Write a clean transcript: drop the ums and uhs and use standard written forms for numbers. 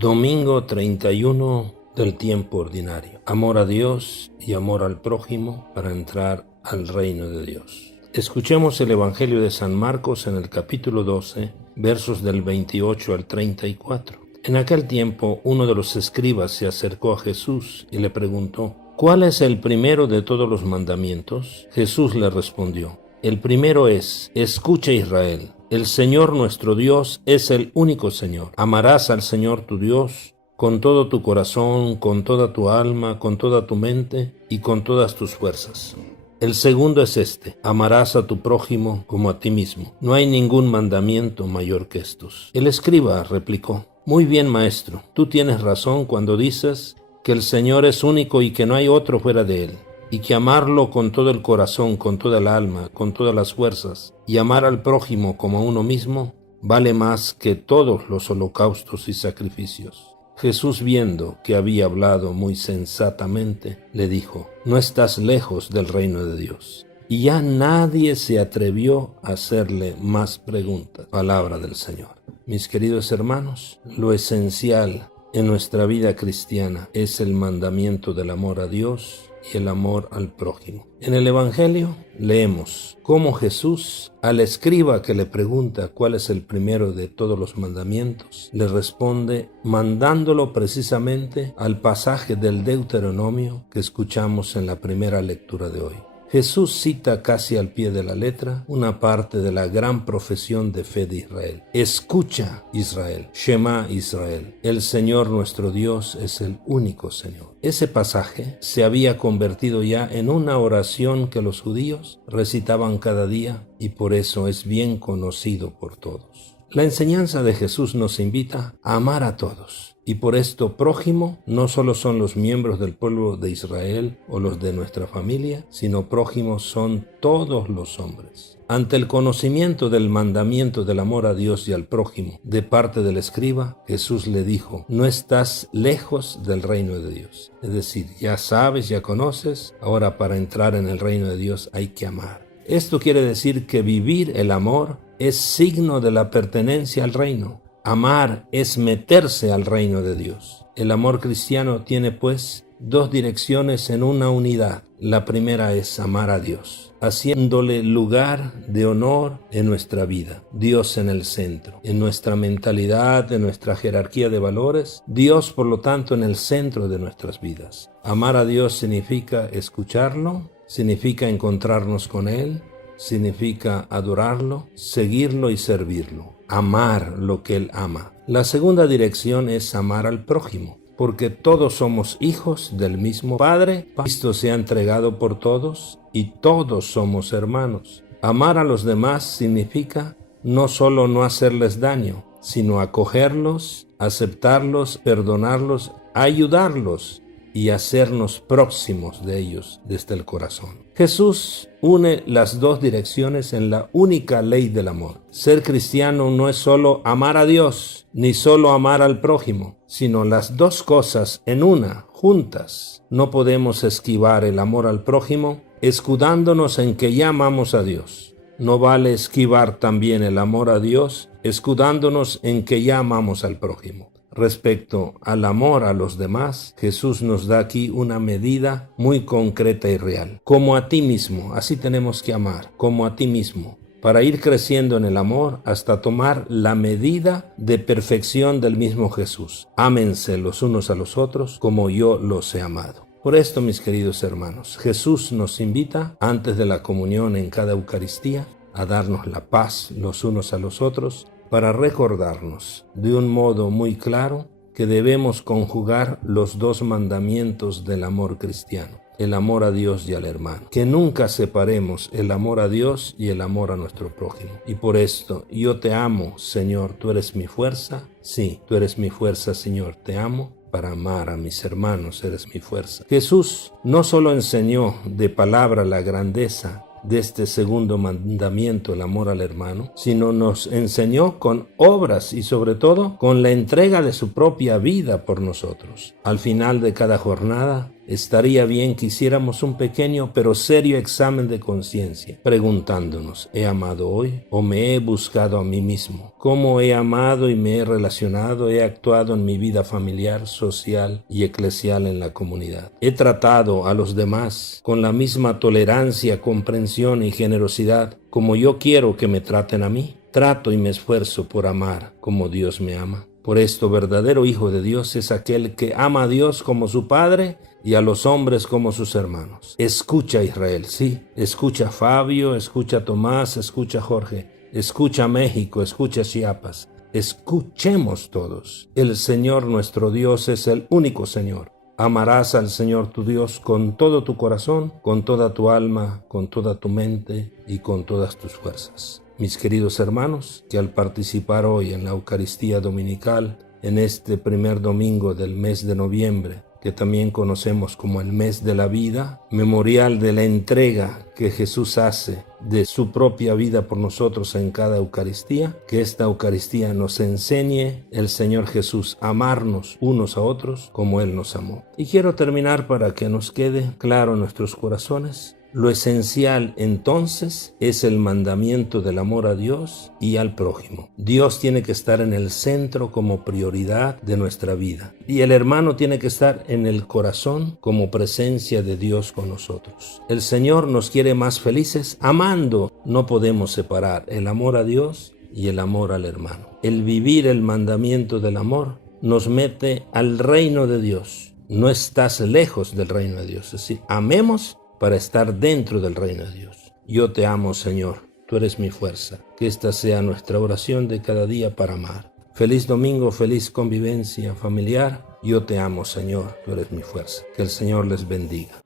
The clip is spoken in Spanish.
Domingo 31 del tiempo ordinario. Amor a Dios y amor al prójimo para entrar al reino de Dios. Escuchemos el Evangelio de San Marcos en el capítulo 12, versos del 28 al 34. En aquel tiempo, uno de los escribas se acercó a Jesús y le preguntó: ¿Cuál es el primero de todos los mandamientos? Jesús le respondió: El primero es: escucha, Israel, el Señor nuestro Dios es el único Señor. Amarás al Señor tu Dios con todo tu corazón, con toda tu alma, con toda tu mente y con todas tus fuerzas. El segundo es este: amarás a tu prójimo como a ti mismo. No hay ningún mandamiento mayor que estos. El escriba replicó: Muy bien, maestro, tú tienes razón cuando dices que el Señor es único y que no hay otro fuera de Él, y que amarlo con todo el corazón, con toda el alma, con todas las fuerzas, y amar al prójimo como a uno mismo, vale más que todos los holocaustos y sacrificios. Jesús, viendo que había hablado muy sensatamente, le dijo: No estás lejos del reino de Dios. Y ya nadie se atrevió a hacerle más preguntas. Palabra del Señor. Mis queridos hermanos, lo esencial en nuestra vida cristiana es el mandamiento del amor a Dios y el amor al prójimo. En el Evangelio leemos cómo Jesús, al escriba que le pregunta cuál es el primero de todos los mandamientos, le responde mandándolo precisamente al pasaje del Deuteronomio que escuchamos en la primera lectura de hoy. Jesús cita casi al pie de la letra una parte de la gran profesión de fe de Israel. Escucha, Israel, Shema Israel, el Señor nuestro Dios es el único Señor. Ese pasaje se había convertido ya en una oración que los judíos recitaban cada día y por eso es bien conocido por todos. La enseñanza de Jesús nos invita a amar a todos. Y por esto prójimo no solo son los miembros del pueblo de Israel o los de nuestra familia, sino prójimos son todos los hombres. Ante el conocimiento del mandamiento del amor a Dios y al prójimo de parte del escriba, Jesús le dijo: no estás lejos del reino de Dios. Es decir, ya sabes, ya conoces, ahora para entrar en el reino de Dios hay que amar. Esto quiere decir que vivir el amor es signo de la pertenencia al reino. Amar es meterse al reino de Dios. El amor cristiano tiene pues dos direcciones en una unidad. La primera es amar a Dios, haciéndole lugar de honor en nuestra vida. Dios en el centro, en nuestra mentalidad, en nuestra jerarquía de valores. Dios, por lo tanto, en el centro de nuestras vidas. Amar a Dios significa escucharlo, significa encontrarnos con Él, significa adorarlo, seguirlo y servirlo. Amar lo que Él ama. La segunda dirección es amar al prójimo, porque todos somos hijos del mismo Padre. Cristo se ha entregado por todos y todos somos hermanos. Amar a los demás significa no solo no hacerles daño, sino acogerlos, aceptarlos, perdonarlos, ayudarlos y hacernos próximos de ellos desde el corazón. Jesús une las dos direcciones en la única ley del amor. Ser cristiano no es solo amar a Dios, ni solo amar al prójimo, sino las dos cosas en una, juntas. No podemos esquivar el amor al prójimo escudándonos en que ya amamos a Dios. No vale esquivar también el amor a Dios escudándonos en que ya amamos al prójimo. Respecto al amor a los demás, Jesús nos da aquí una medida muy concreta y real. Como a ti mismo, así tenemos que amar, como a ti mismo, para ir creciendo en el amor hasta tomar la medida de perfección del mismo Jesús. Ámense los unos a los otros como yo los he amado. Por esto, mis queridos hermanos, Jesús nos invita, antes de la comunión en cada Eucaristía, a darnos la paz los unos a los otros, para recordarnos de un modo muy claro que debemos conjugar los dos mandamientos del amor cristiano, el amor a Dios y al hermano. Que nunca separemos el amor a Dios y el amor a nuestro prójimo. Y por esto, yo te amo, Señor, tú eres mi fuerza. Sí, tú eres mi fuerza, Señor, te amo. Para amar a mis hermanos eres mi fuerza. Jesús no solo enseñó de palabra la grandeza de este segundo mandamiento, el amor al hermano, sino nos enseñó con obras y sobre todo con la entrega de su propia vida por nosotros. Al final de cada jornada, estaría bien que hiciéramos un pequeño pero serio examen de conciencia, preguntándonos, ¿he amado hoy o me he buscado a mí mismo? ¿Cómo he amado y me he relacionado, he actuado en mi vida familiar, social y eclesial en la comunidad? ¿He tratado a los demás con la misma tolerancia, comprensión y generosidad como yo quiero que me traten a mí? ¿Trato y me esfuerzo por amar como Dios me ama? Por esto, verdadero hijo de Dios es aquel que ama a Dios como su Padre y a los hombres como sus hermanos. Escucha, Israel, sí. Escucha, Fabio, escucha, Tomás, escucha, Jorge. Escucha, México, escucha, Chiapas. Escuchemos todos. El Señor nuestro Dios es el único Señor. Amarás al Señor tu Dios con todo tu corazón, con toda tu alma, con toda tu mente y con todas tus fuerzas. Mis queridos hermanos, que al participar hoy en la Eucaristía Dominical, en este primer domingo del mes de noviembre, que también conocemos como el mes de la vida, memorial de la entrega que Jesús hace de su propia vida por nosotros en cada Eucaristía, que esta Eucaristía nos enseñe el Señor Jesús a amarnos unos a otros como Él nos amó. Y quiero terminar para que nos quede claro en nuestros corazones. Lo esencial entonces es el mandamiento del amor a Dios y al prójimo. Dios tiene que estar en el centro como prioridad de nuestra vida y el hermano tiene que estar en el corazón como presencia de Dios con nosotros. El Señor nos quiere más felices amando. No podemos separar el amor a Dios y el amor al hermano. El vivir el mandamiento del amor nos mete al reino de Dios. No estás lejos del reino de Dios. Es decir, amemos para estar dentro del reino de Dios. Yo te amo, Señor, tú eres mi fuerza. Que esta sea nuestra oración de cada día para amar. Feliz domingo, feliz convivencia familiar. Yo te amo, Señor, tú eres mi fuerza. Que el Señor les bendiga.